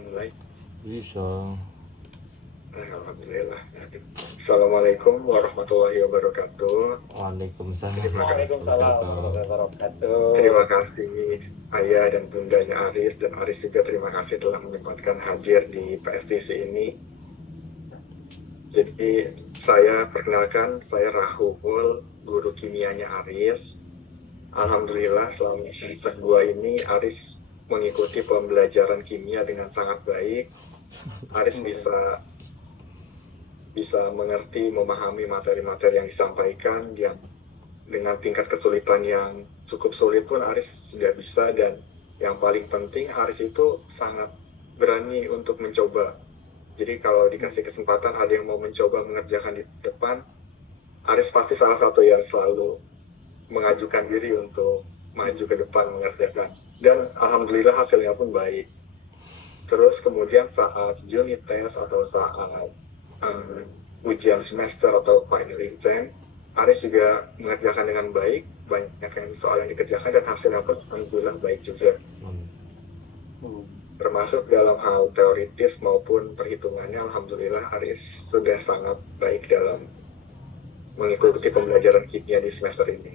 mulai? Bisa. Alhamdulillah. Assalamualaikum warahmatullahi wabarakatuh. Waalaikumsalam Terima kasih. Waalaikumsalam wabarakatuh. warahmatullahi wabarakatuh. Terima kasih ayah dan bundanya Aris, dan Aris juga terima kasih telah menyempatkan hadir di PSTC ini. Jadi saya perkenalkan, saya Rahul, guru kimianya Aris. Alhamdulillah selama semester 2 ini Aris mengikuti pembelajaran kimia dengan sangat baik. Aris bisa mengerti, memahami materi-materi yang disampaikan, yang dengan tingkat kesulitan yang cukup sulit pun Aris sudah bisa, dan yang paling penting Aris itu sangat berani untuk mencoba. Jadi kalau dikasih kesempatan ada yang mau mencoba mengerjakan di depan, Aris pasti salah satu yang selalu mengajukan diri untuk maju ke depan mengerjakan. Dan alhamdulillah hasilnya pun baik. Terus kemudian saat unit test atau saat ujian semester atau final exam, Aris juga mengerjakan dengan baik, banyak yang soal yang dikerjakan dan hasilnya pun alhamdulillah baik juga. Termasuk dalam hal teoritis maupun perhitungannya, alhamdulillah Aris sudah sangat baik dalam mengikuti pembelajaran kimia di semester ini.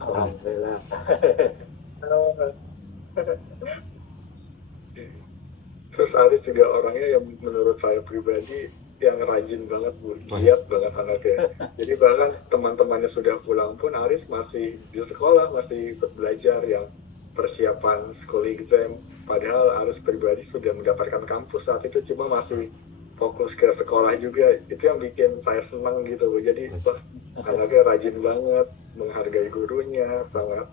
Alhamdulillah. Terus Aris juga orangnya yang menurut saya pribadi yang rajin banget, Bu, giat banget anaknya. Jadi bahkan teman-temannya sudah pulang pun Aris masih di sekolah, masih ikut belajar yang persiapan school exam. Padahal Aris pribadi sudah mendapatkan kampus saat itu, cuma masih fokus ke sekolah juga. Itu yang bikin saya senang gitu, Bu. Jadi wah, anaknya rajin banget, menghargai gurunya, sangat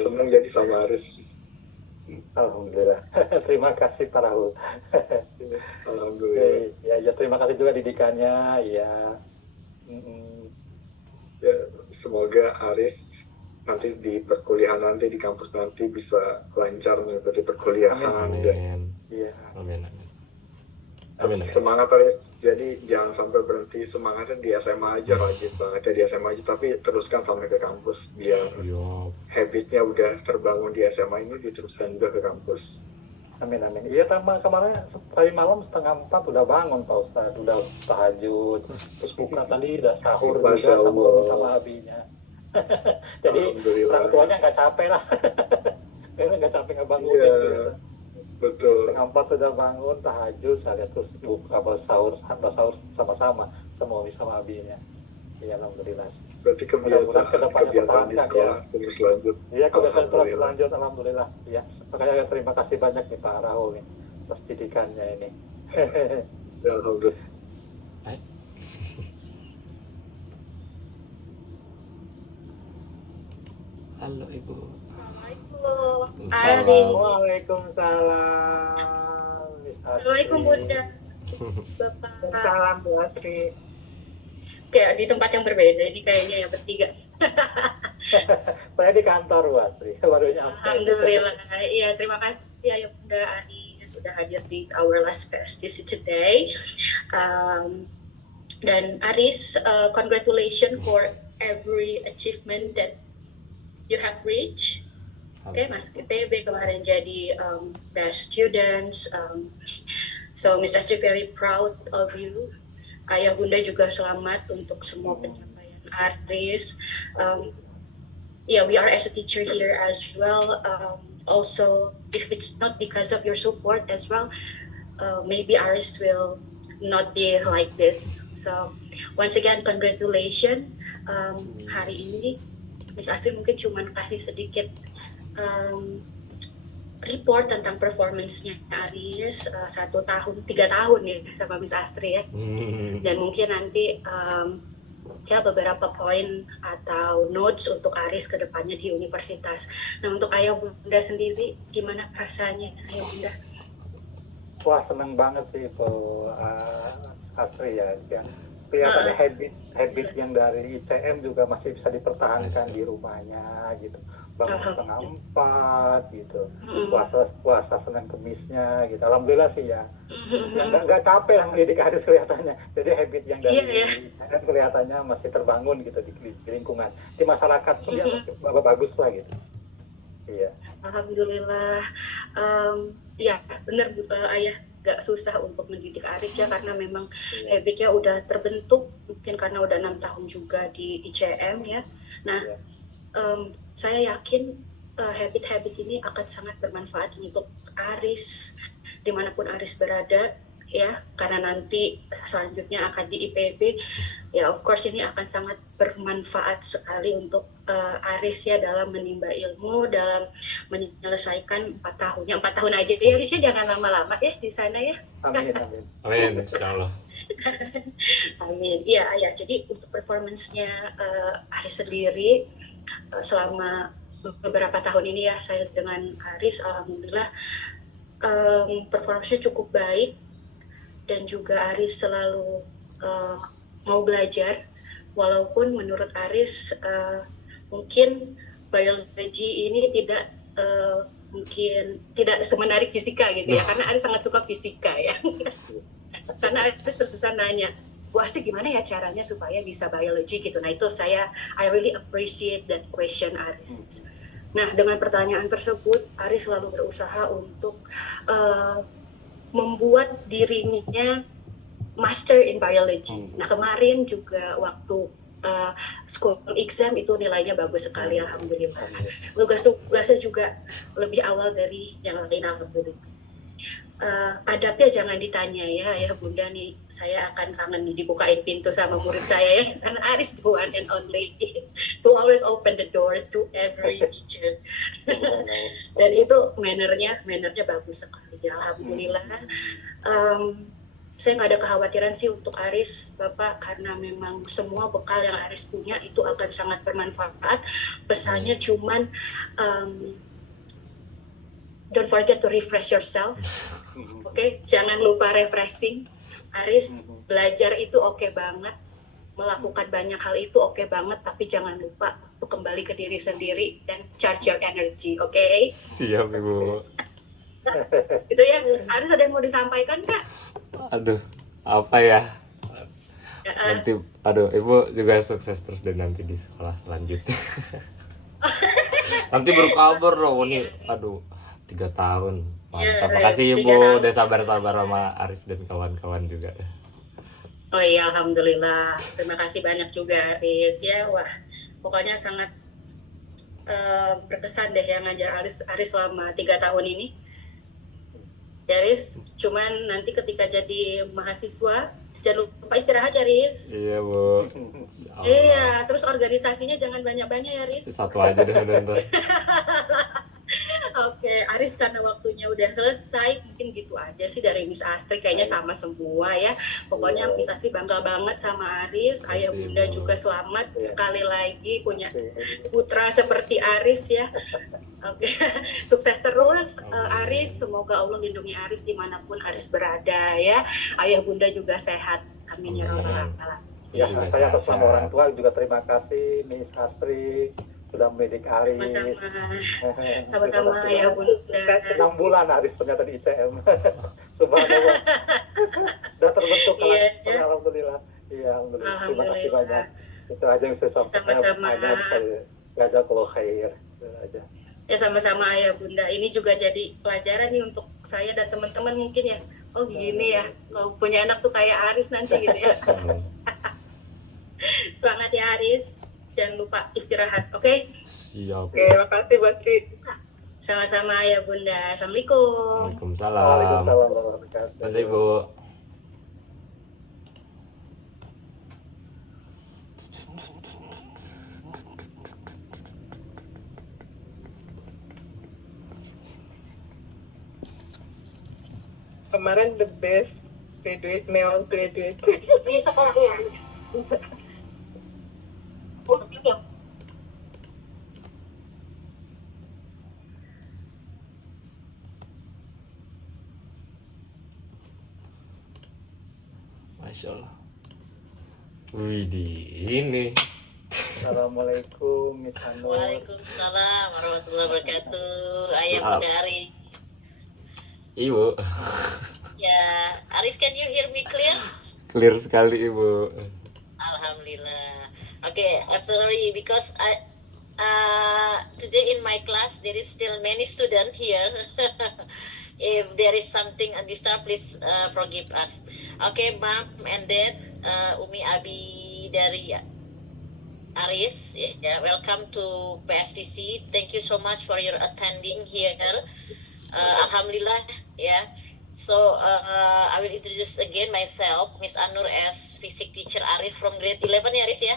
senang jadi sama Aris. Alhamdulillah. Terima kasih Pak Rahul. Alhamdulillah. Ya, terima kasih juga didikannya. Ya. Ya, semoga Aris nanti di perkuliahan nanti di kampus nanti bisa lancar mengikuti perkuliahan. Amin. Iya. Amin. Semangat Aris, jadi jangan sampai berhenti semangatnya di SMA aja, rajin banget ya di SMA aja, tapi teruskan sampai ke kampus biar Yo. habitnya udah terbangun di SMA ini, diteruskan juga ke kampus. Amin. Iya, kemarin tadi malam 3:30 udah bangun Pak Ustadz, udah tahajud, terus buka tadi udah sahur juga Masya Allah. sama abinya. Jadi Alhamdulillah. orang tuanya nggak capek lah, kayaknya nggak capek ngebangunin. Iya, Gitu. betul. 3:30 sudah bangun tahajud, saya terus buka sahur sama-sama sama umi sama abinya. Iya, alhamdulillah. Berarti kebiasaan di sekolah terus lanjut. Iya, kebiasaan terus Alhamdulillah. lanjut, alhamdulillah. Iya, makanya terima kasih banyak nih Pak Rahul nih atas didikannya ini. Ya, alhamdulillah. Halo Ibu. Assalamualaikum. Waalaikumsalam. Miss Asri. Assalamualaikum Bunda. Bapak. Salam Bu Asri. Kayak di tempat yang berbeda, ini kayaknya yang bertiga. Saya di kantor Bu Asri, baru nyampe. Alhamdulillah. Iya, terima kasih Ayah Bunda Ani sudah hadir di our last PSTC today. Dan Aris, congratulations for every achievement that you have reached. Oke, masuk IPB kemarin jadi best students. So Miss Astri very proud of you. Ayah Bunda juga selamat untuk semua pencapaian Aris. Yeah, we are as a teacher here as well. Also, if it's not because of your support as well, maybe Aris will not be like this. So once again, congratulations. Hari ini Miss Astri mungkin cuma kasih sedikit report tentang performance-nya Aris 1 tahun, 3 tahun ya sama Miss Astri ya. Dan mungkin nanti ya beberapa poin atau notes untuk Aris ke depannya di universitas. Nah, untuk Ayah Bunda sendiri gimana perasaannya Ayah Bunda? Wah, seneng banget sih Bu Astri ya. kelihatannya Uh, habit yang dari ICM juga masih bisa dipertahankan Masih. di rumahnya gitu, bangun setengah Alhamdulillah. 4 gitu, Mm, puasa Senin Kemisnya gitu, alhamdulillah sih ya. Ya mm, nggak capek lah mendidik Aris kelihatannya. Jadi habit yang Iya dari ya. ICM kelihatannya masih terbangun gitu di lingkungan, di masyarakat pun ya masih bagus lah gitu. Iya. Alhamdulillah. Ya, benar Ayah, gak susah untuk mendidik Aris ya karena memang Iya. habitnya udah terbentuk mungkin karena udah 6 tahun juga di ICM ya. Nah, Iya. saya yakin habit-habit ini akan sangat bermanfaat untuk Aris dimanapun Aris berada ya, karena nanti selanjutnya akan di IPB ya, of course ini akan sangat bermanfaat sekali untuk Aris ya dalam menimba ilmu, dalam menyelesaikan 4 tahunnya. 4 tahun aja ya Aris ya, jangan lama-lama ya di sana ya. Amin, amin. Amin, insyaallah. Amin. Iya Ayah, jadi untuk performance-nya Aris sendiri selama beberapa tahun ini ya, saya dengan Aris alhamdulillah performance-nya cukup baik, dan juga Aris selalu mau belajar walaupun menurut Aris mungkin biologi ini tidak mungkin tidak semenarik fisika gitu ya, karena Aris sangat suka fisika ya. Karena Aris terus-terusan nanya, Bu Asti gimana ya caranya supaya bisa biologi gitu. Nah itu I really appreciate that question Aris. Nah dengan pertanyaan tersebut Aris selalu berusaha untuk membuat dirinya master in biology. Nah kemarin juga waktu school exam itu nilainya bagus sekali alhamdulillah. Tugas-tugasnya juga lebih awal dari yang lain alhamdulillah. Adabnya jangan ditanya ya bunda nih, saya akan kangen dibukain pintu sama murid saya ya, karena Aris the one and only who always open the door to every teacher. Dan itu mannernya bagus sekali ya alhamdulillah. Saya nggak ada kekhawatiran sih untuk Aris Bapak, karena memang semua bekal yang Aris punya itu akan sangat bermanfaat. Pesannya cuman don't forget to refresh yourself. Oke, jangan lupa refreshing. Aris, belajar itu oke banget, melakukan banyak hal itu oke banget, tapi jangan lupa untuk kembali ke diri sendiri dan charge your energy, oke? Siap, Ibu. Itu ya, Aris ada yang mau disampaikan Kak? Aduh, apa ya? Nanti, Ibu juga sukses terus deh nanti di sekolah selanjutnya. Nanti berkabar loh, nih. Aduh, 3 tahun. Mantap. Makasih Ibu udah sabar-sabar sama Aris dan kawan-kawan juga. Oh iya, alhamdulillah. Terima kasih banyak juga Aris ya. Wah, pokoknya sangat berkesan deh yang ngajar Aris selama 3 tahun ini. Aris, cuman nanti ketika jadi mahasiswa jangan lupa istirahat ya Aris. Iya Bu. Iya, terus organisasinya jangan banyak-banyak ya Aris. Satu aja deh udah. Oke, Aris karena waktunya udah selesai, mungkin gitu aja sih dari Miss Astri, kayaknya sama semua ya. Pokoknya Miss Astri bangga banget sama Aris, ayah bunda juga selamat sekali lagi punya putra seperti Aris ya. Oke, sukses terus Aris, semoga Allah lindungi Aris dimanapun Aris berada ya. Ayah bunda juga sehat, amin ya rabbal alamin. Ya, saya atas nama orang tua juga terima kasih Miss Astri sudah mendidik Aris. Sama-sama ya bunda. 6 bulan Aris ternyata di ICM. Subhanallah. Sudah terbentuk karakter, alhamdulillah. Iya, alhamdulillah. Terima kasih banyak. Itu aja yang saya sampaikan. Sama-sama. Jazakallahu khair. Itu aja. Ya sama-sama ya bunda. Ini juga jadi pelajaran nih untuk saya dan teman-teman mungkin ya. Oh gini ya, kalau punya anak tuh kayak Aris nanti gitu ya. Semangat ya Aris. Jangan lupa istirahat, oke? Siap. Oke, makasih Bu Tri. Sama-sama ya bunda. Assalamualaikum. Waalaikumsalam. Waalaikumsalam warahmatullahi wabarakatuh. Nanti Bu. Kemarin the best male graduate. Di sekolahnya. Masya Allah. Widih, ini. Assalamualaikum Miss Anu. Waalaikumsalam warahmatullahi wabarakatuh. Ayah Siap. Bunda Aris. Ibu, Ya, Aris, can you hear me clear? clear sekali Ibu. Alhamdulillah. Okay, I'm sorry because today in my class there is still many students here. If there is something undisturb, please forgive us. Okay, Mom and Dad, Umi Abi dari Aris, yeah, welcome to PSTC. Thank you so much for your attending here. Alhamdulillah, yeah. So I will introduce again myself, Miss Anur as physics teacher Aris from grade 11 ya Aris ya.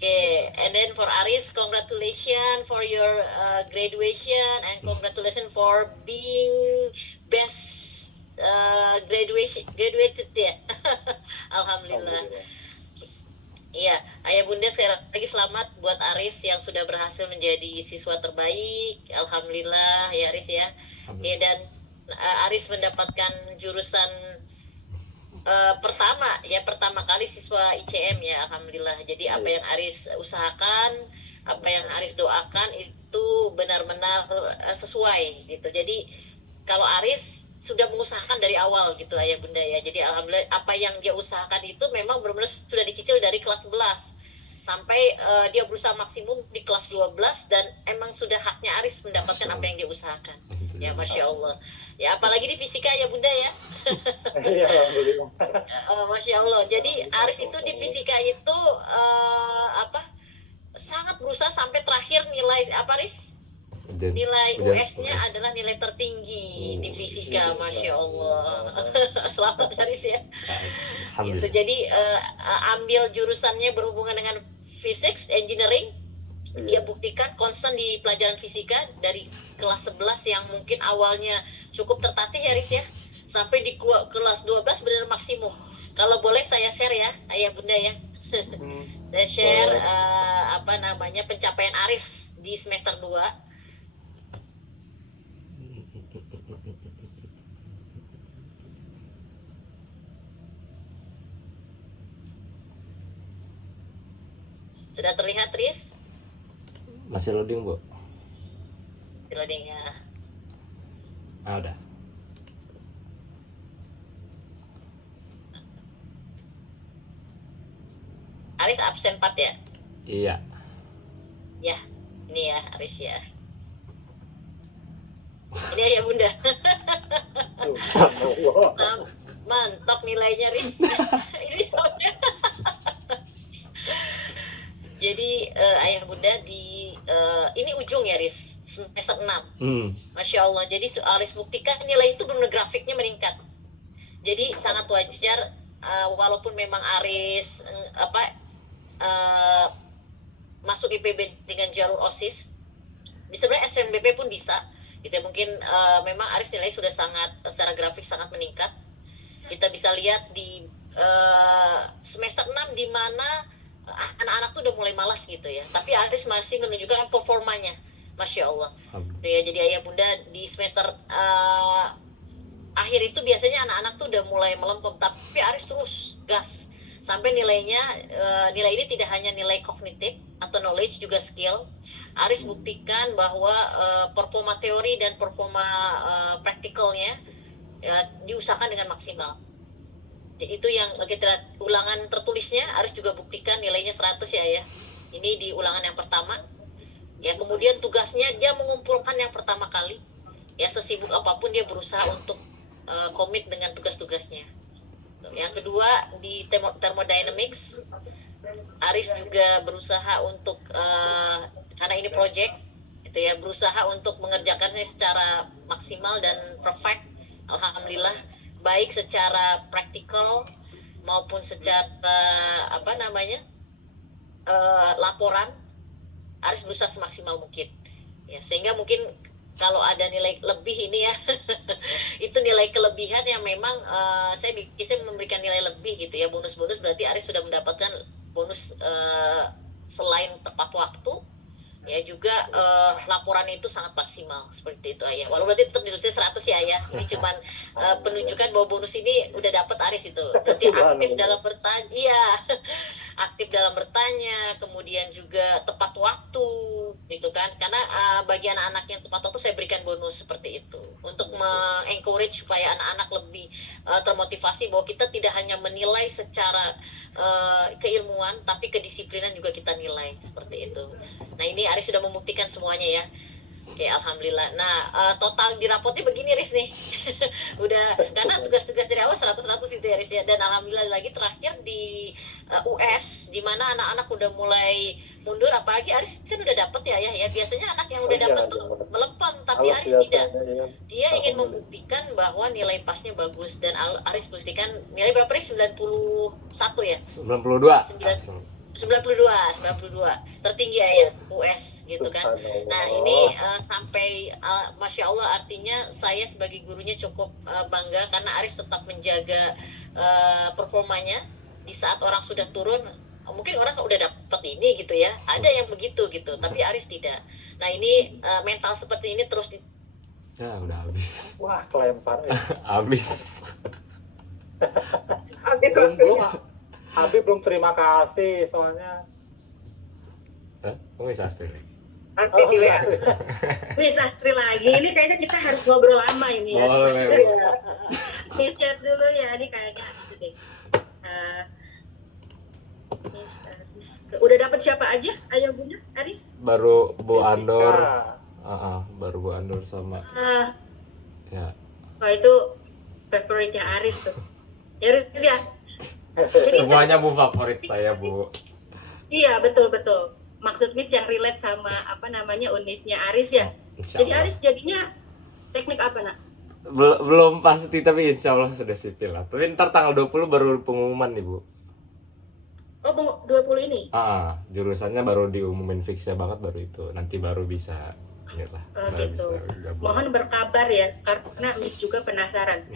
Okay, and then for Aris, congratulations for your graduation and congratulations for being best graduated ya. Alhamdulillah. Iya, Ayah Bunda sekali lagi selamat buat Aris yang sudah berhasil menjadi siswa terbaik. Alhamdulillah ya Aris ya. Ya, dan Aris mendapatkan jurusan pertama kali siswa ICM ya, alhamdulillah. Jadi apa yang Aris usahakan, apa yang Aris doakan itu benar-benar sesuai gitu. Jadi kalau Aris sudah mengusahakan dari awal gitu Ayah Bunda ya. Jadi alhamdulillah apa yang dia usahakan itu memang benar-benar sudah dicicil dari kelas 11 sampai dia berusaha maksimum di kelas 12 dan emang sudah haknya Aris mendapatkan apa yang dia usahakan. Ya, Masya Allah. Ya, apalagi di fisika ya Bunda ya. Iya, alhamdulillah. Masya Allah. Jadi Aris itu di fisika itu sangat berusaha sampai terakhir nilai apa Aris? Nilai US-nya adalah nilai tertinggi di fisika, Masya Allah. Selamat Aris ya. Gitu. Jadi ambil jurusannya berhubungan dengan physics, engineering. Dia buktikan konstan di pelajaran fisika dari kelas 11 yang mungkin awalnya cukup tertatih ya Riz ya, sampai di kelas 12 benar maksimum. Kalau boleh saya share ya Ayah Bunda ya. Saya share pencapaian Aris di semester 2. Sudah terlihat Riz? Masih loading Bu? Loading ya. Udah. Aris absen 4 ya? Iya. Ya, ini ya Aris ya. Ini Ayah Bunda. Mantap nilainya Riz. Ini soalnya. Jadi Ayah Bunda di ini ujung ya Riz, semester 6. Masya Allah. Jadi Aris buktikan nilai itu benar grafiknya meningkat. Jadi sangat wajar walaupun memang Aris masuk IPB dengan jalur OSIS. Sebenarnya SNBP pun bisa. Gitu ya, mungkin memang Aris nilai sudah sangat secara grafik sangat meningkat. Kita bisa lihat di semester 6 di mana anak-anak tuh udah mulai malas gitu ya, tapi Aris masih menunjukkan performanya, Masya Allah. Ya, jadi Ayah Bunda di semester akhir itu biasanya anak-anak tuh udah mulai melempem, tapi Aris terus gas sampai nilai ini tidak hanya nilai kognitif atau knowledge, juga skill. Aris buktikan bahwa performa teori dan performa praktikalnya diusahakan dengan maksimal. Jadi itu yang kita ulangan tertulisnya Aris juga buktikan nilainya 100 ya. Ini di ulangan yang pertama. Ya, kemudian tugasnya dia mengumpulkan yang pertama kali. Ya, sesibuk apapun dia berusaha untuk komit dengan tugas-tugasnya. Yang kedua di thermodynamics, Aris juga berusaha untuk karena ini project itu ya, berusaha untuk mengerjakannya secara maksimal dan perfect. Alhamdulillah, baik secara praktikal maupun secara laporan, Aris berusaha semaksimal mungkin ya, sehingga mungkin kalau ada nilai lebih ini ya itu nilai kelebihan yang memang saya bisa memberikan nilai lebih gitu ya, bonus-bonus. Berarti Aris sudah mendapatkan bonus selain tepat waktu ya juga laporannya itu sangat maksimal seperti itu Ayah. Walau berarti tetap dinilai 100 ya Ayah. Ini cuman penunjukan bahwa bonus ini udah dapat Aris itu. Nanti aktif dalam bertanya, iya. Aktif dalam bertanya, kemudian juga tepat waktu gitu kan. Karena bagi anak-anak yang tepat waktu saya berikan bonus seperti itu untuk encourage supaya anak-anak lebih termotivasi bahwa kita tidak hanya menilai secara keilmuan tapi kedisiplinan juga kita nilai seperti itu. Nah ini Aris sudah membuktikan semuanya ya. Oke, alhamdulillah. Nah, total di rapotnya begini Riz nih. Udah karena tugas-tugas dari awal 100 itu ya Riz ya. Dan alhamdulillah lagi terakhir di US di mana anak-anak udah mulai mundur, apalagi Aris kan udah dapet ya ya. Biasanya anak yang udah dapet tuh melempem, tapi Aris tidak. Dia ingin membuktikan bahwa nilai pasnya bagus dan Aris buktikan nilai berapa Riz? 91 ya? 92. 92 tertinggi ya US gitu kan. Nah ini sampai Masya Allah, artinya saya sebagai gurunya cukup bangga karena Aris tetap menjaga performanya di saat orang sudah turun. Mungkin orang udah dapet ini gitu ya, ada yang begitu gitu, tapi Aris tidak. Nah ini mental seperti ini terus Ya udah habis. Wah, kelempar. Habis. Habis Belum, waktunya. Habib belum terima kasih soalnya. Kamu bisa Astri? Nanti di WA. Miss Astri lagi. Ini kayaknya kita harus ngobrol lama ini ya. Boleh. Miss chat dulu ya. Ini kayaknya gitu deh. Udah dapat siapa aja ayah bunda Aris? Baru Bu Jessica. Andor. Baru Bu Andor sama ya. Oh itu favoritnya Aris tuh. Ya Aris ya. Jadi, Semuanya Bu favorit saya, Bu. iya betul. Maksud Miss yang relate sama apa namanya univnya Aris ya. Insya Jadi Allah. Aris jadinya teknik apa nak? Belum pasti tapi insya Allah sudah sipil lah. Tapi ntar tanggal 20 baru pengumuman nih, Bu. Oh 20 ini. Jurusannya baru diumumin fixnya banget baru itu. Nanti baru bisa inilah. Oh, baru gitu. bisa gabung. Mohon berkabar ya, karena Miss juga penasaran.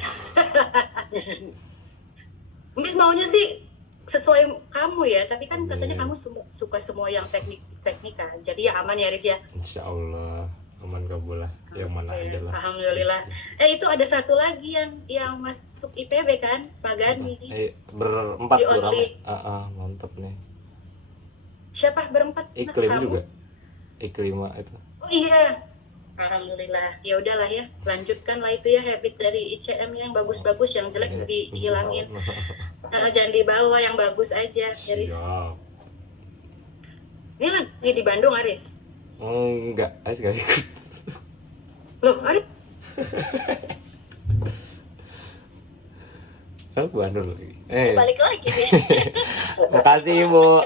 Miss maunya sih sesuai kamu ya, tapi kan katanya kamu suka semua yang teknik-teknikan. Jadi ya aman ya Riz ya. Insya Allah aman kabul lah. Yang mana Oke, aja lah. alhamdulillah. Itu ada satu lagi yang masuk IPB kan, Pak Gani. Berempat Di tuh only. ramai. Mantap nih. Siapa berempat? Iklim Kamu? juga. Iklima itu. Oh iya. Alhamdulillah. Ya udahlah ya, lanjutkan lah itu ya habit dari ICM yang bagus-bagus, yang jelek dihilangin. Jangan dibawa yang bagus aja, Aris. Siap. Ini lagi di Bandung, Aris. Enggak, Aris gak ikut. Loh, Aris. Bu Andor lagi. balik lagi nih. Makasih Bu.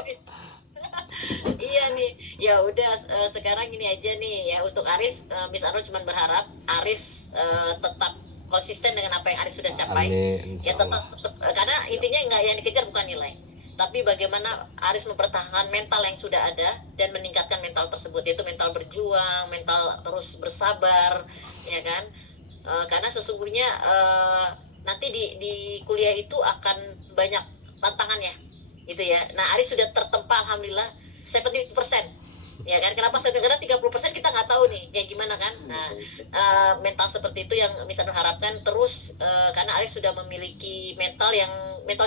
Iya nih, ya udah sekarang ini aja nih ya untuk Aris, Miss Anwar cuma berharap Aris tetap konsisten dengan apa yang Aris sudah capai. Amin. Ya tetap karena intinya nggak yang dikejar bukan nilai, tapi bagaimana Aris mempertahankan mental yang sudah ada dan meningkatkan mental tersebut, yaitu mental berjuang, mental terus bersabar, ya kan? Karena sesungguhnya nanti di kuliah itu akan banyak tantangannya, gitu ya. Nah Aris sudah tertempa alhamdulillah 70%, ya kan? Kenapa? Karena 30% kita nggak tahu nih kayak gimana kan. Nah mental seperti itu yang bisa harapkan terus, karena Aris sudah memiliki mental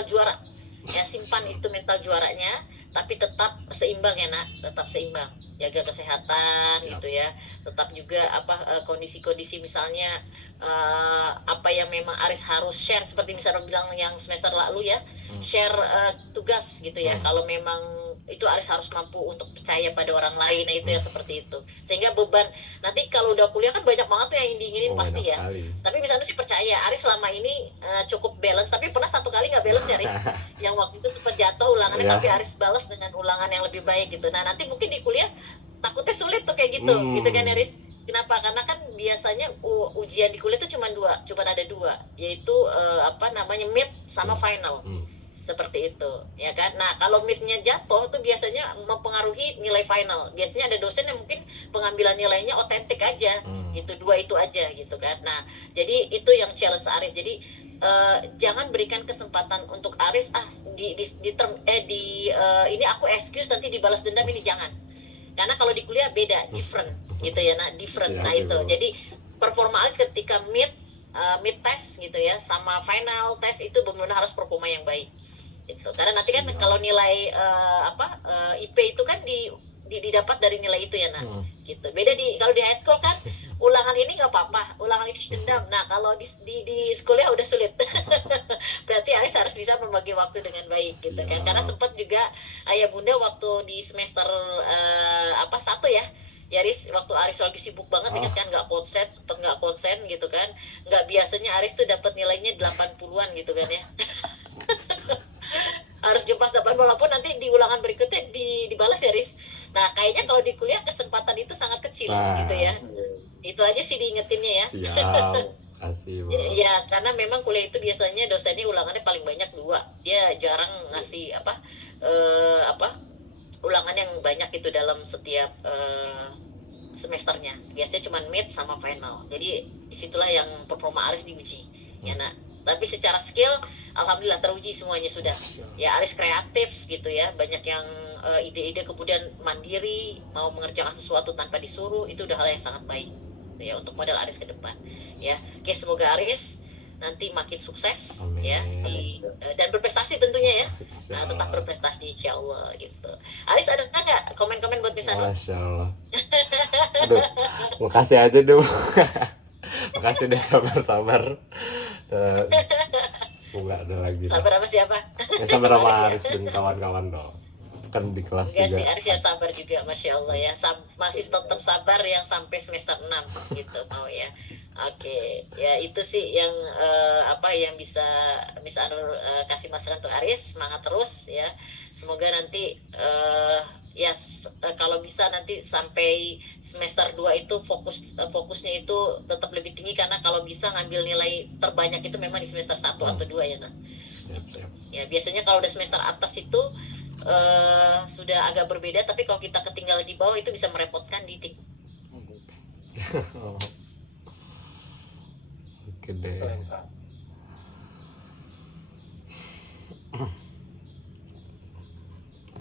juara ya. Simpan itu mental juaranya, tapi tetap seimbang ya nak, tetap seimbang, jaga kesehatan gitu ya, tetap juga kondisi-kondisi misalnya apa yang memang Aris harus share, seperti misalnya bilang yang semester lalu ya, share tugas gitu ya. Kalau memang itu Aris harus mampu untuk percaya pada orang lain, nah itu ya seperti itu, sehingga beban nanti kalau udah kuliah kan banyak banget tuh yang diinginin pasti ya. Tapi misalnya sih percaya Aris selama ini cukup balance, tapi pernah satu kali nggak balance ya Aris, yang waktu itu sempat jatuh ulangannya, tapi Aris balas dengan ulangan yang lebih baik gitu. Nah nanti mungkin di kuliah takutnya sulit tuh kayak gitu, gitu kan Aris. Kenapa? Karena kan biasanya ujian di kuliah tuh cuma ada dua, yaitu mid sama final. Seperti itu, ya kan? Nah, kalau mid-nya jatuh tuh biasanya mempengaruhi nilai final. Biasanya ada dosen yang mungkin pengambilan nilainya otentik aja, gitu, dua itu aja, gitu kan? Nah, jadi itu yang challenge Aris. Jadi jangan berikan kesempatan untuk Aris ini aku excuse nanti dibalas dendam, ini jangan. karena kalau di kuliah beda, different gitu ya, different. Siap, Nah itu, Bro. jadi performa Aris ketika mid test gitu ya, sama final test itu benar-benar harus performa yang baik gitu. Karena nanti kan Siap. kalau nilai IP itu kan didapat dari nilai itu ya, gitu. Beda kalau di high school kan ulangan ini nggak apa-apa, ulangan ini dendam. Nah kalau di kuliah udah sulit. Berarti Aris harus bisa membagi waktu dengan baik gitu kan. Siap. Karena sempat juga ayah bunda waktu di semester 1 ya, Aris waktu Aris lagi sibuk banget ingat kan, nggak konsen gitu kan, nggak biasanya Aris tuh dapat nilainya 80-an gitu kan ya. Harus pas 80, walaupun nanti di ulangan berikutnya dibalas ya Aris. Nah kayaknya kalau di kuliah kesempatan itu sangat kecil gitu ya. Itu aja sih diingetinnya ya. Siap. Kasih, Bro. Ya karena memang kuliah itu biasanya dosennya ulangannya paling banyak 2. Dia jarang ngasih ulangan yang banyak itu dalam setiap semesternya. Biasanya cuma mid sama final. Jadi disitulah yang performa Aris diuji. Ya nak. Tapi secara skill alhamdulillah teruji semuanya sudah. Ya Aris kreatif gitu ya. Banyak yang ide-ide kemudian mandiri, mau mengerjakan sesuatu tanpa disuruh, itu udah hal yang sangat baik ya untuk modal Aris ke depan. Ya, oke, semoga Aris nanti makin sukses. Amin. Ya dan berprestasi tentunya ya. Nah, Siap. tetap berprestasi insyaallah gitu. Aris ada nggak komen-komen buat Miss Anu? Masya Allah. Aduh, makasih aja dulu. Makasih udah sabar-sabar. Semoga ada lagi. Sabar sama siapa? Ya, sabar sama Aris ya? Aris dan kawan-kawan dong. Kan di kelas Enggak sih, juga. Aris yang sabar juga, Masya Allah ya. Masih tetap sabar yang sampai semester 6 gitu mau ya. Oke, ya itu sih yang yang bisa Miss Anur kasih masukan untuk Aris. Semangat terus ya. Semoga nanti kalau bisa nanti sampai semester 2 itu fokusnya itu tetap lebih tinggi, karena kalau bisa ngambil nilai terbanyak itu memang di semester 1 atau 2 ya. Nah. Siap. Ya biasanya kalau udah semester atas itu sudah agak berbeda, tapi kalau kita ketinggalan di bawah itu bisa merepotkan di Oke deh.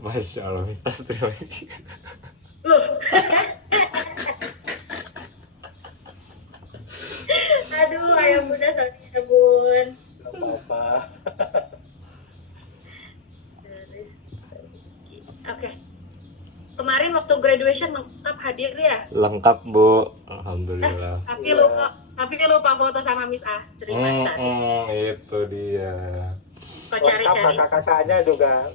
Masya Allah, Miss Astri lagi. Loh. Aduh, ayah bunda sorry ya bun. Nggak apa-apa. Oke. Kemarin waktu graduation lengkap hadir ya? Lengkap, Bu. Alhamdulillah. Tapi lupa foto sama Miss Astri, Mas Aris. Itu dia. Kok Lengkap, cari-cari? kakak-kakaknya juga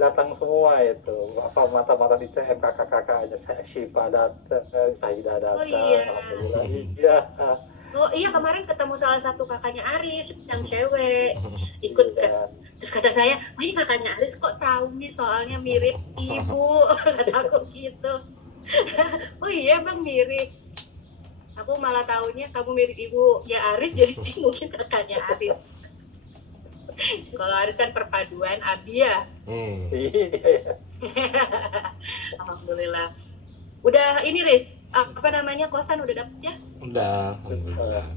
datang semua itu. Apa mata-mata di CM kakak-kakaknya, Syifa datang, Saida datang. Oh, iya. Alhamdulillah. Iya. Oh iya, kemarin ketemu salah satu kakaknya Aris yang cewek. Ikut ke Iya. Terus kata saya, oh ini kakaknya Aris kok tahu nih, soalnya mirip ibu. Kata aku gitu. Oh iya bang, mirip. Aku malah taunya kamu mirip ibu ya Aris, jadi mungkin kakaknya Aris. Kalau Aris kan perpaduan Abi ya. Iya. Alhamdulillah. Udah ini Riz, apa namanya, kosan udah dapet ya? Udah, alhamdulillah.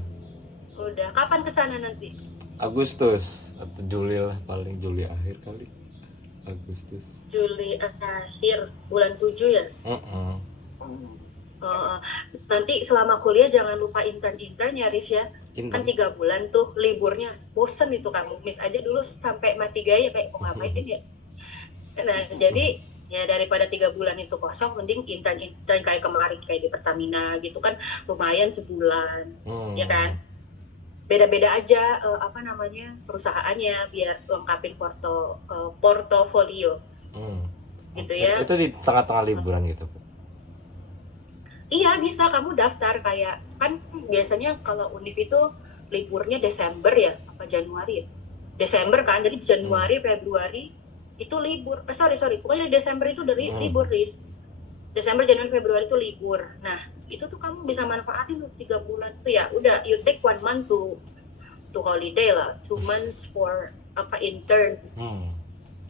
Udah. Kapan kesana nanti? Agustus atau Juli lah, paling Juli akhir kali. Agustus. Juli akhir, bulan 7 ya? Nanti selama kuliah jangan lupa intern ya Riz ya. Kan 3 bulan tuh liburnya, bosen itu kamu. Miss aja dulu sampai mati gaya kayak mau ngapain ya. Nah jadi ya daripada 3 bulan itu kosong, mending intern kayak kemarin kayak di Pertamina gitu kan, lumayan sebulan. Ya kan, beda-beda aja perusahaannya biar lengkapin portofolio gitu ya. Itu di tengah-tengah liburan gitu, Bu? Iya bisa, kamu daftar kayak kan biasanya kalau univ itu liburnya Desember ya apa Januari ya, Desember kan, jadi Januari Februari itu libur, pokoknya Desember itu dari libur Riz. Desember Januari Februari itu libur. Nah itu tuh kamu bisa manfaatin 3 bulan tuh ya udah, you take 1 month to holiday lah, 2 months for intern.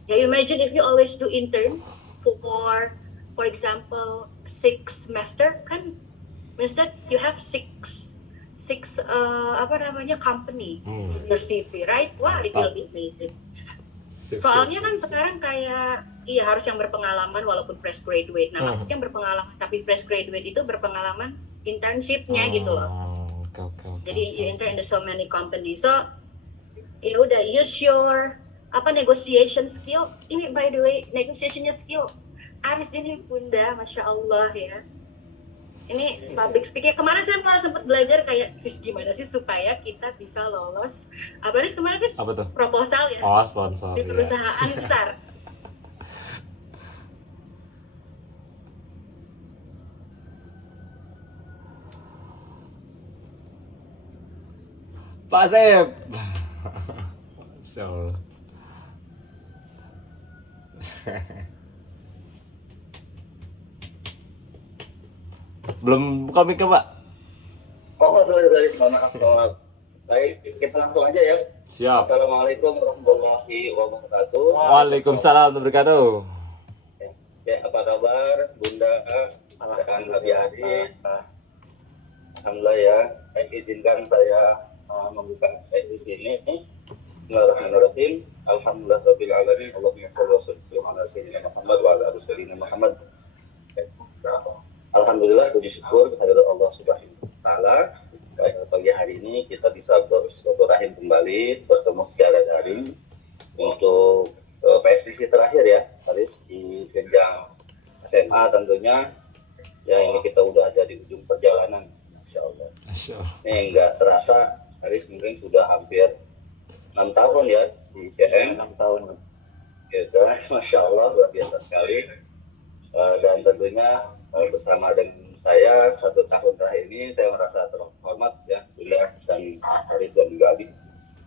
Ya you imagine if you always do intern for example 6 semester, kan means that you have 6 company in your CV, right? Wah, it will be amazing. Soalnya kan sekarang kayak iya harus yang berpengalaman walaupun fresh graduate. Nah, maksudnya berpengalaman tapi fresh graduate itu berpengalaman internship-nya gitu loh. Oke. Jadi you enter in so many companies. So ya udah use your negotiation skill. Ini by the way negotiationnya skill. Aris ini Bunda, masya Allah ya. Ini public speaking. Kemarin saya malah sempat belajar kayak gimana sih supaya kita bisa lolos. Aris kemarin tuh Apa tuh? proposal ya Oh, sponsor. di perusahaan besar. Pak Sep. Masya Allah. Belum buka mic Pak? Oh, sorry, mohon maaf. Baik, kita langsung aja ya. Siap. Assalamualaikum warahmatullahi wabarakatuh. Waalaikumsalam warahmatullahi wabarakatuh. Ya, apa kabar Bunda dan Nabi Aris? Alhamdulillah ya. Izinkan saya membuka di sini. Bismillahirrahmanirrahim. Alhamdulillahirabbil alamin. Allahumma shalli ala sayyidina Muhammad wa ala ali sayyidina Muhammad. Alhamdulillah, puji syukur kehadirat Allah Subhanahu wa taala. Pagi hari ini kita bisa bersilaturahim kembali bertemu secara daring untuk PSDC terakhir ya, Haris di jenjang SMA tentunya. Ya ini kita udah ada di ujung perjalanan, Masya Allah. Ini nggak terasa, Haris mungkin sudah hampir 6 tahun ya di CM. 6 tahun. Gitu, Masya Allah, luar biasa sekali. Dan tentunya bersama dengan saya 1 tahun terakhir ini saya merasa terhormat ya, Bunda dan Haris dan juga Abi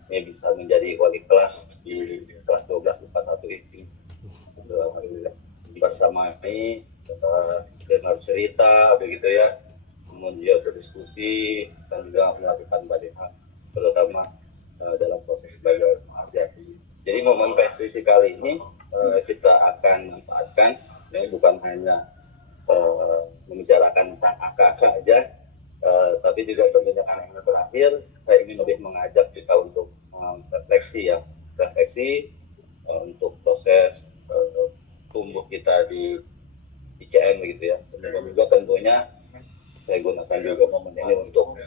ini bisa menjadi wali kelas di kelas 12 IPA 1 ini. Alhamdulillah bersama ini dengar cerita begitu ya, kemudian berdiskusi dan juga melakukan banyak hal terutama dalam proses belajar mengajar. Jadi momen PSDC kali ini kita akan manfaatkan ya, bukan hanya membicarakan tentang AK aja, tapi juga pembicaraan yang terakhir saya ingin lebih mengajak kita untuk refleksi untuk proses tumbuh kita di ICM begitu ya. Dan juga tentunya saya gunakan juga momen ini untuk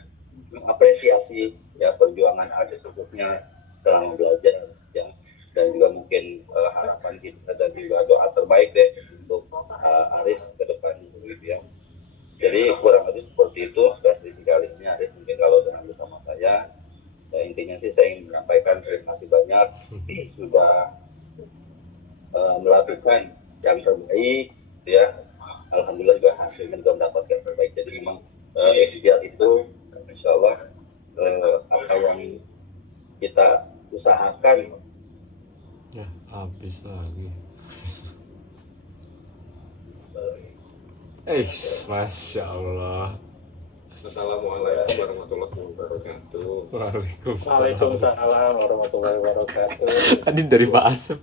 mengapresiasi ya perjuangan Aris khususnya selama belajar ya, dan juga mungkin harapan kita dan juga doa terbaik deh untuk Aris ke depan gitu ya. Jadi kurang lebih seperti itu spesifikasi kali ini Aris mungkin kalau dengan bersama saya. Intinya sih saya ingin menyampaikan terima kasih banyak sudah melakukan yang terbaik ya. Alhamdulillah juga hasilnya juga mendapatkan yang terbaik. Jadi memang ikhtiar itu insya Allah apa yang kita usahakan. Ya habis lagi. Masya Allah. Assalamualaikum warahmatullahi wabarakatuh. Waalaikumsalam warahmatullahi wabarakatuh. Tadi dari Pak Asep.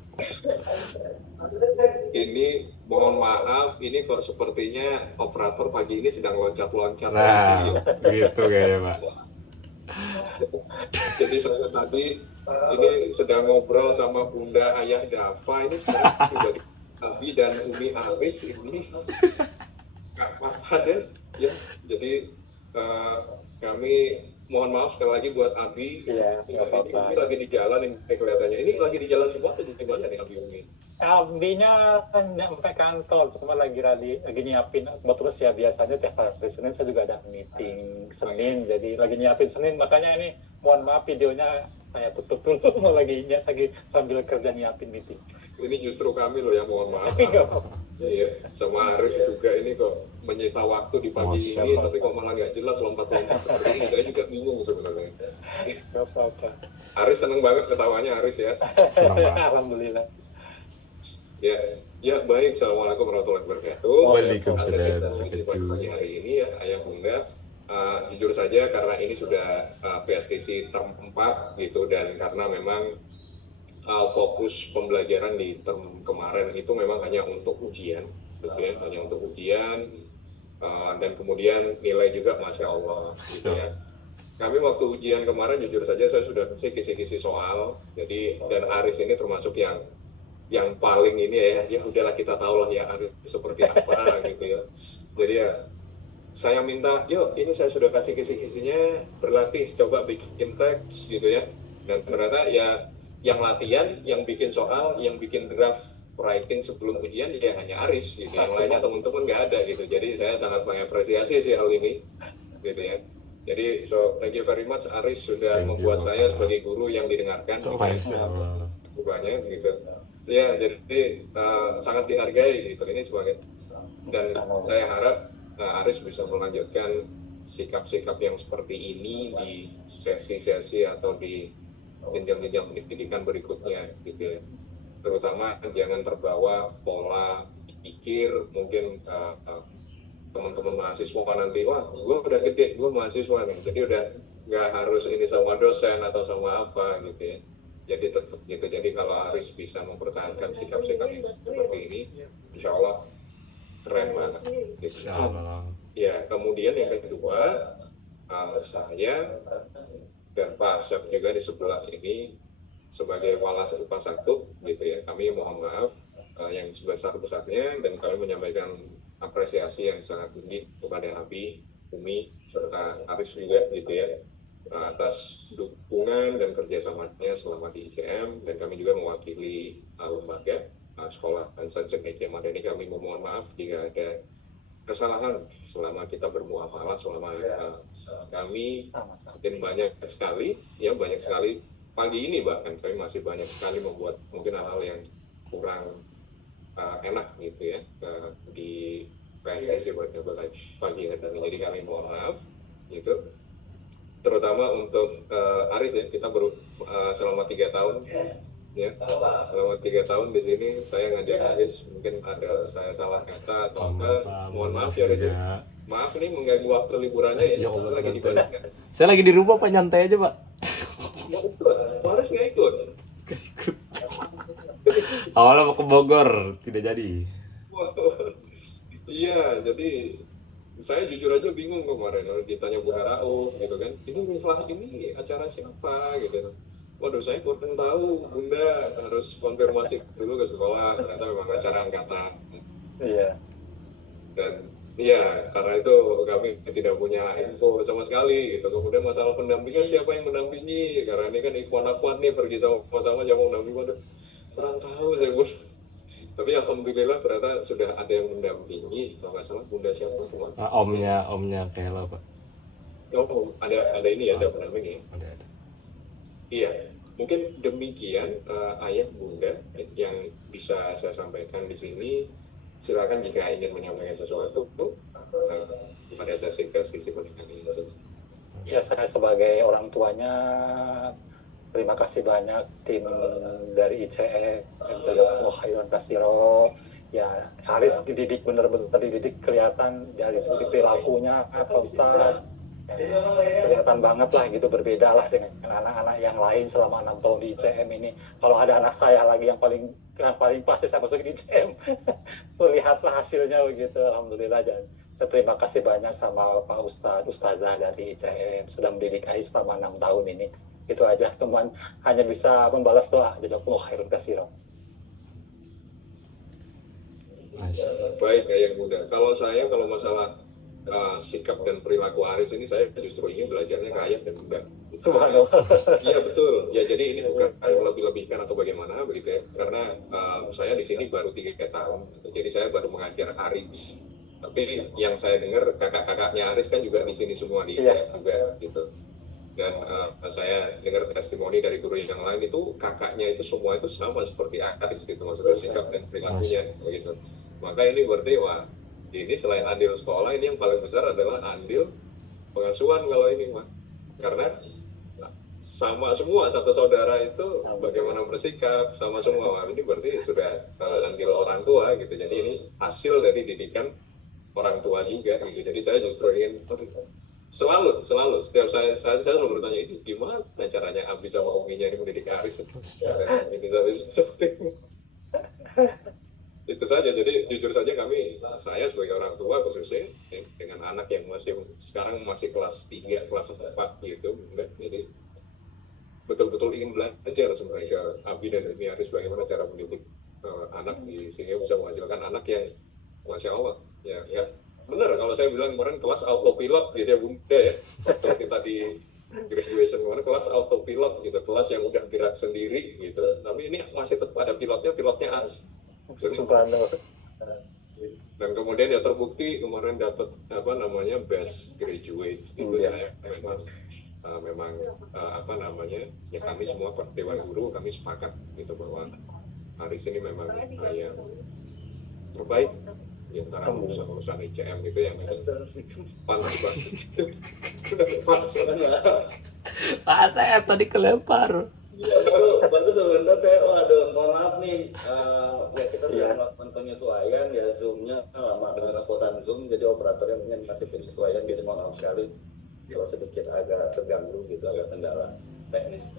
Ini mohon maaf, ini kok sepertinya operator pagi ini sedang loncat-loncat. Nah, gitu kayaknya Pak. Jadi saya tadi ini sedang ngobrol sama Bunda Ayah Dava, ini sekarang pribadi Abi dan Umi Aris ini Pak Fadel ya. Jadi kami mohon maaf sekali lagi buat Abi. Iya, nggak apa-apa. Ini lagi di jalan ini kelihatannya. Ini lagi di jalan semua atau di mana nih Abi Umi? Abinya kan sampai kantor, cuma lagi nyiapin terus ya, biasanya tiap hari Senin saya juga ada meeting Senin, jadi lagi nyiapin Senin, makanya ini mohon maaf videonya saya tutup dulu sambil kerja nyiapin meeting. Ini justru kami loh yang mohon maaf. Nggak apa-apa. Iya, sama Aris juga ini kok menyita waktu di pagi ini, tapi kok malah nggak jelas lompat-lompat seperti ini. Saya juga bingung sebenarnya. Nggak apa-apa. Aris seneng banget ketawanya Aris ya. Alhamdulillah. Ya baik. Assalamualaikum warahmatullahi wabarakatuh. Waalaikumsalam. Pada pagi hari ini ya, Ayah Bunda. Jujur saja karena ini sudah PSDC term 4 gitu, dan karena memang fokus pembelajaran di term kemarin itu memang hanya untuk ujian, gitu ya, hanya untuk ujian, dan kemudian nilai juga Masya Allah, gitu ya. Kami waktu ujian kemarin jujur saja saya sudah kisi-kisi soal, jadi dan Aris ini termasuk yang yang paling ini ya udahlah kita tahu lah ya Aris seperti apa gitu ya. Jadi ya saya minta, yuk ini saya sudah kasih kisi-kisinya, berlatih, coba bikin teks gitu ya. Dan ternyata ya yang latihan, yang bikin soal, yang bikin draft writing sebelum ujian ya hanya Aris gitu. Yang lainnya teman-teman nggak ada gitu. Jadi saya sangat mengapresiasi sih hal ini gitu ya. Jadi so thank you very much Aris sudah Thank you, membuat saya Bapak. sebagai guru yang didengarkan gitu ya. Masya Allah. Banyak gitu. Ya jadi sangat dihargai gitu ini sebagai, dan saya harap Aris bisa melanjutkan sikap-sikap yang seperti ini di sesi-sesi atau di jenjang-jenjang pendidikan berikutnya gitu ya. Terutama jangan terbawa pola pikir mungkin teman-teman mahasiswa nanti, wah gue udah gede, gue mahasiswa nih, jadi udah nggak harus ini sama dosen atau sama apa gitu ya. Jadi tetap gitu, jadi kalau Aris bisa mempertahankan sikap-sikap yang seperti ini, insya Allah keren banget gitu. Insya Allah. Ya, kemudian yang kedua, saya dan Pak Chef juga di sebelah ini sebagai walas IPA 1 gitu ya, kami mohon maaf yang sebesar-besarnya dan kami menyampaikan apresiasi yang sangat tinggi kepada Abi, Umi, serta Aris juga gitu ya, atas dukungan dan kerjasamanya selama di ICM, dan kami juga mewakili lembaga sekolah dan Sarjana ICM Madani. Kami memohon maaf jika ada kesalahan selama kita bermuamalah, selama kami mungkin banyak sekali pagi ini bahkan kami masih banyak sekali membuat mungkin hal-hal yang kurang enak gitu ya di PSSI pada pagi hari ini. Jadi kami mohon maaf gitu, terutama untuk Aris ya, kita baru selama 3 tahun ya, selama 3 tahun di sini saya ngajar Aris, mungkin ada saya salah kata atau apa, mohon maaf ya Aris ya. Maaf nih mengganggu waktu liburannya ya, Ya Allah, lagi di Bandung. Saya lagi di rumah Pak, nyantai aja Pak. Aris nggak ikut. Awalnya mau ke Bogor, tidak jadi. Iya, jadi saya jujur aja bingung kemarin kalau ditanya Bu Rauf gitu kan, ini acara siapa gitu. Waduh, saya kurang tahu, Bunda harus konfirmasi dulu ke sekolah, ternyata memang acara angkatan. Iya. Dan iya, karena itu kami tidak punya info sama sekali gitu. Kemudian masalah pendampingan, siapa yang mendampingi, karena ini kan ikhwan-akhwat nih pergi sama-sama, siapa mendampingi, waduh kurang tahu saya Bun. Tapi alhamdulillah ternyata sudah ada yang mendampingi, kalau nggak salah Bunda siapa kemarin. Omnya Kela Pak. Oh, ada ini ya, ada pendamping ya. Ada. Iya, mungkin demikian ayah bunda yang bisa saya sampaikan di sini. Silakan jika ingin menyampaikan sesuatu pada sesi pernikahan ini. Ya, saya sebagai orang tuanya terima kasih banyak tim dari ICM, Jazakallahu khairan katsiro. Ya, Aris dididik benar-benar dididik, kelihatan dari segi perilakunya Pak Ustadz. Kelihatan banget lah gitu, berbeda lah dengan anak-anak yang lain selama 6 tahun di ICM ini. Kalau ada anak saya lagi yang paling pasti saya masuk di ICM. Lihatlah hasilnya begitu, alhamdulillah. Dan saya terima kasih banyak sama Pak Ustazah dari ICM sudah mendidik Ais selama 6 tahun ini. Itu aja, teman, hanya bisa membalas doa. Jazakallahu khairan katsiro. Baik ayah bunda. Kalau masalah sikap dan perilaku Aris ini, saya justru ingin belajarnya ke ayah dan bunda. Subhanallah. Iya betul. Ya jadi ini bukan lebih-lebihkan atau bagaimana begitu ya. Karena saya di sini baru 3 tahun. Jadi saya baru mengajar Aris. Tapi yang saya dengar kakak-kakaknya Aris kan juga di sini semua di ICM juga gitu. Dan saya dengar testimoni dari guru yang lain itu kakaknya itu semua itu sama seperti Aris gitu, maksudnya sikap dan perilakunya begitu. Maka ini berarti wah, ini selain andil sekolah, ini yang paling besar adalah andil pengasuhan kalau ini mah, karena sama semua satu saudara itu bagaimana bersikap sama semua. Wah, ini berarti sudah andil orang tua gitu. Jadi ini hasil dari didikan orang tua juga gitu. Jadi saya justru ingin selalu setiap saya selalu bertanya, ini gimana caranya Abi sama Uminya ini mendidik Aris seperti ini. Itu saja. Jadi jujur saja saya sebagai orang tua khususnya dengan anak yang sekarang masih kelas 3, kelas 4 gitu, jadi betul-betul ingin belajar sebenarnya ke Abi dan Umi Aris bagaimana cara mendidik anak di sini bisa menghasilkan anak yang masya Allah ya benar kalau saya bilang kemarin kelas autopilot gitu ya bunda ya waktu kita di graduation kemarin kelas autopilot gitu kelas yang udah gerak sendiri gitu tapi ini masih tetap ada pilotnya Aris Subhanallah. dan kemudian ya terbukti kemarin dapat apa namanya best graduate itu saya memang apa namanya ya kami semua Dewan Guru kami sepakat gitu bahwa Aris ini memang yang terbaik di antara urusan ICM itu yang panas banget. Pak saya tadi kelempar. Iya, baru sebentar saya, waduh, mohon maaf nih, ya kita sedang melakukan penyesuaian ya Zoom-nya lama dengan kuota Zoom, jadi operatornya mungkin masih penyesuaian, jadi mohon maaf sekali kalau sedikit agak terganggu gitu, agak kendala teknis.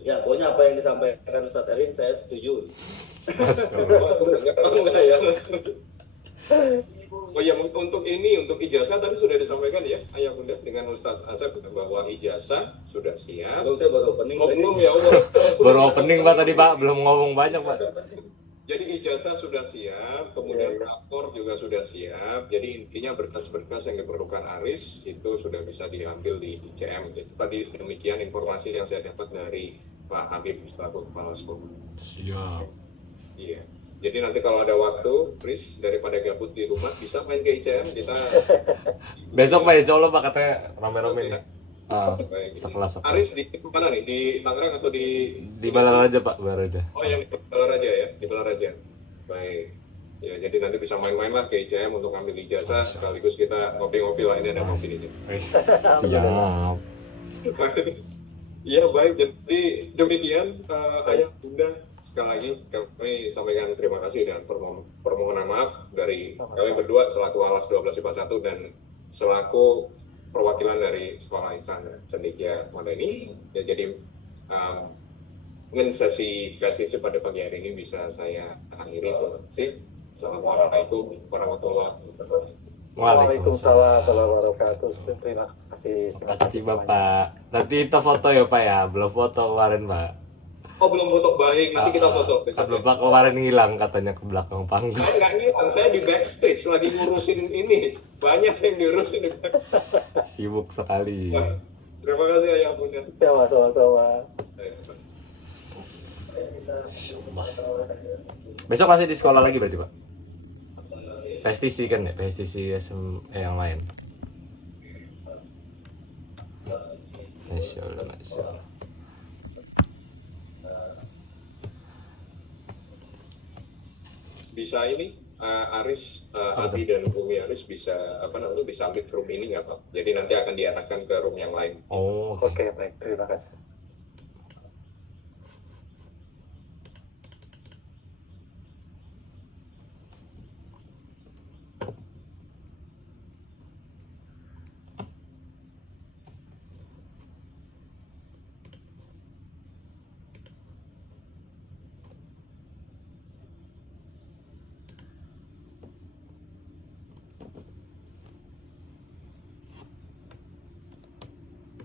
Ya, pokoknya apa yang disampaikan Ustadz Erin saya setuju. Enggak ya. Oh ya untuk ijazah tadi sudah disampaikan ya ayah bunda dengan Ustaz Asep bahwa ijazah sudah siap. Belum, saya baru opening tadi. Belum ya Baru opening Pak tadi Pak, belum ngomong banyak Pak. Jadi ijazah sudah siap, kemudian rapor juga sudah siap. Jadi intinya berkas-berkas yang diperlukan Aris itu sudah bisa diambil di ICM. Itu tadi demikian informasi yang saya dapat dari Pak Habib selaku Kepala Sekolah. Siap. Iya. Jadi nanti kalau ada waktu, Pris, daripada gabut di rumah, bisa main ke ICM, kita... Besok Pak, insya Allah Pak, katanya rame-rame nih. Baik. Sekelas. Aris di mana nih? Di Tangerang atau di... Di Balaraja Pak, Balaraja. Oh yang di Balaraja ya? Di Balaraja. Baik. Ya, jadi nanti bisa main-main lah ke ICM untuk ambil ijazah, sekaligus kita ngopi-ngopi lah, ini ada kopi ini. Siap. Iya baik, jadi demikian ayah bunda. Sekali lagi kami sampaikan terima kasih dan permohonan maaf dari kami berdua selaku Alas 12 IPA 1 dan selaku perwakilan dari Sekolah Insan Cendekia Madani. Ya, jadi mungkin sesi pada pagi hari ini bisa saya akhiri. Terima kasih. Assalamualaikum warahmatullahi wabarakatuh. Waalaikumsalam warahmatullahi wabarakatuh. Terima kasih. Terima kasih Bapak. Nanti kita foto ya Pak ya, belum foto kemarin Pak. Oh belum foto, baik, nanti kita foto. Bapak kemarin ngilang katanya ke belakang panggung. Saya nggak ngilang, saya di backstage lagi ngurusin ini. Banyak yang diurusin di backstage. Sibuk sekali. Nah, terima kasih ayah bunda. Sama-sama. Besok masih di sekolah lagi berarti Pak? PSTC kan ya, PSTC yang lain. Masya Allah, Masya Allah. Bisa ini Aris, Abi dan Bumi Aris bisa bisa ambil room ini nggak Pak? Jadi nanti akan diarahkan ke room yang lain. Oh, Oke, baik. Terima kasih.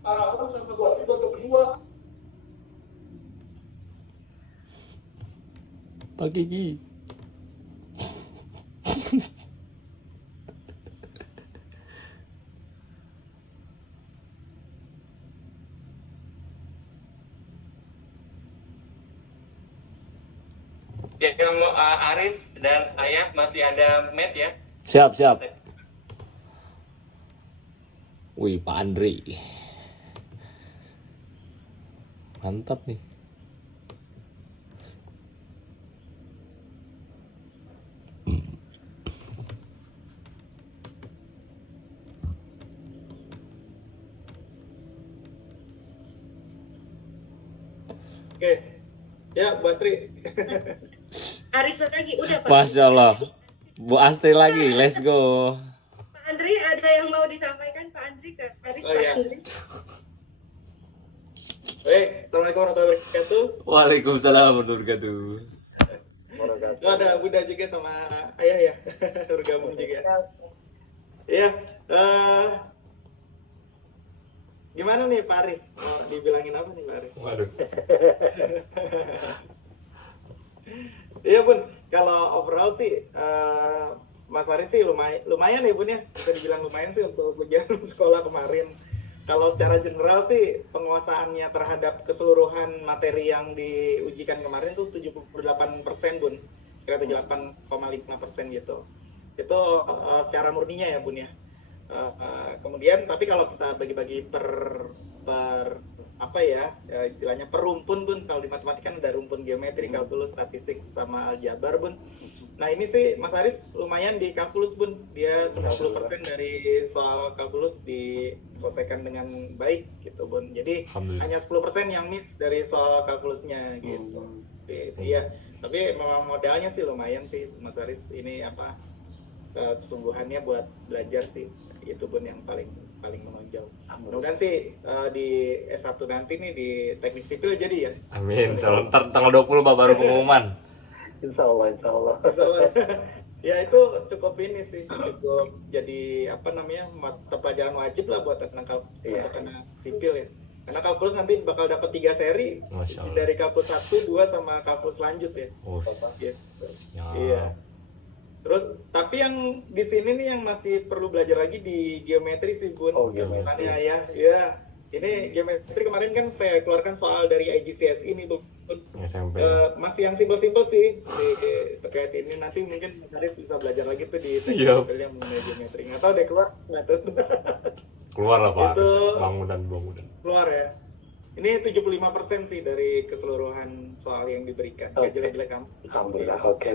Orang sampai gua sih baru kedua. Pak Gigi. Ya, kalau Aris dan Ayah masih ada Matt ya? Siap, siap. Wih, Pak Andri. Mantap nih. Oke, ya Bu Astri. Aris lagi, udah Pak. Masya Allah. Bu Astri lagi, let's go. Pak Andri, ada yang mau disampaikan Pak Andri ke Aris? Oh, Pak iya. Andri. Baik, Assalamualaikum warahmatullahi wabarakatuh. Waalaikumsalam warahmatullahi wabarakatuh. Oh, ada Bunda juga sama Ayah ya, bergabung juga. Iya, gimana nih Pak Aris? Mau dibilangin apa nih Pak Aris? Waduh. Iya Bun, kalau overall sih Mas Aris sih lumayan ya Bun ya, bisa dibilang lumayan sih untuk ujian sekolah kemarin. Kalau secara general sih penguasaannya terhadap keseluruhan materi yang diujikan kemarin tuh 78% Bun, sekitar 78,5% gitu. Itu secara murninya ya Bun ya. Kemudian tapi kalau kita bagi-bagi per apa ya, istilahnya per rumpun Bun, kalau di matematika kan ada rumpun geometri, kalkulus, statistik sama aljabar Bun. Nah ini sih Mas Aris lumayan di kalkulus Bun, dia 90% dari soal kalkulus diselesaikan dengan baik gitu Bun. Jadi hanya 10% yang miss dari soal kalkulusnya gitu. Iya, tapi memang modalnya sih lumayan sih Mas Aris ini apa, kesungguhannya buat belajar sih itu Bun yang paling menonjol. Mudah-mudahan sih di S1 nanti nih di teknik sipil jadi ya. Amin. Insyaallah ntar tanggal 20 Pak baru pengumuman. Insya Allah. Ya itu cukup ini sih, cukup jadi apa namanya, mata pelajaran wajib lah buat anak sipil ya. Karena kalkulus nanti bakal dapat 3 seri dari kalkulus 1, 2 sama kalkulus lanjut ya. Gitu. Iya. Terus tapi yang di sini nih yang masih perlu belajar lagi di geometri sih Bun. Catatannya ya. Ya. Ini geometri kemarin kan saya keluarkan soal dari IGCSE ini Bun. SMP. Masih yang simpel-simpel sih terkait ini, nanti mungkin Mas Haris bisa belajar lagi tuh di teknik sipil yang mengenai geometri. Nggak tahu deh keluar nggak tuh. Keluar lah Pak. Itu bangunan. Keluar ya. Ini 75% sih dari keseluruhan soal yang diberikan. Nggak jelek-jelek amat sih. Alhamdulillah, oke.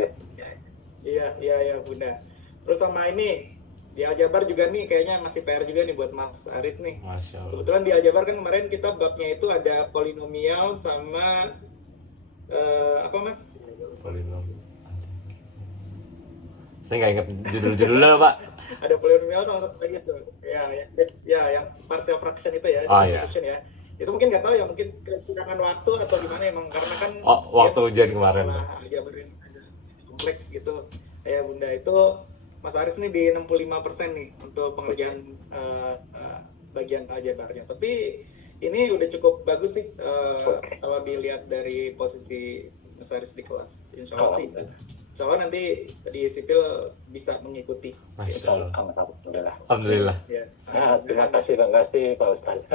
Iya Bunda. Terus sama ini di aljabar juga nih kayaknya masih PR juga nih buat Mas Aris nih. Masya Allah. Kebetulan di aljabar kan kemarin kita babnya itu ada polinomial sama apa Mas? Polinomial. Saya nggak ingat judul-judulnya Pak. Ada polinomial sama satu lagi tuh. Ya yang partial fraction itu ya, Iya. ya. Itu mungkin nggak tahu ya, mungkin kekurangan waktu atau gimana emang karena kan waktu ujian kemarin. Aljabar ini agak kompleks gitu. Ya Bunda, itu Mas Aris nih di 65% nih untuk pengerjaan bagian aljabarnya. Tapi ini udah cukup bagus sih kalau dilihat dari posisi Mas Aris di kelas. Insya Allah sih. Insya Allah nanti di sipil bisa mengikuti. Masya Allah. Alhamdulillah. Alhamdulillah. Ya. Terima kasih Pak Ustadz.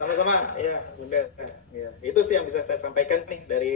Sama-sama ya Bunda. Ya. Itu sih yang bisa saya sampaikan nih dari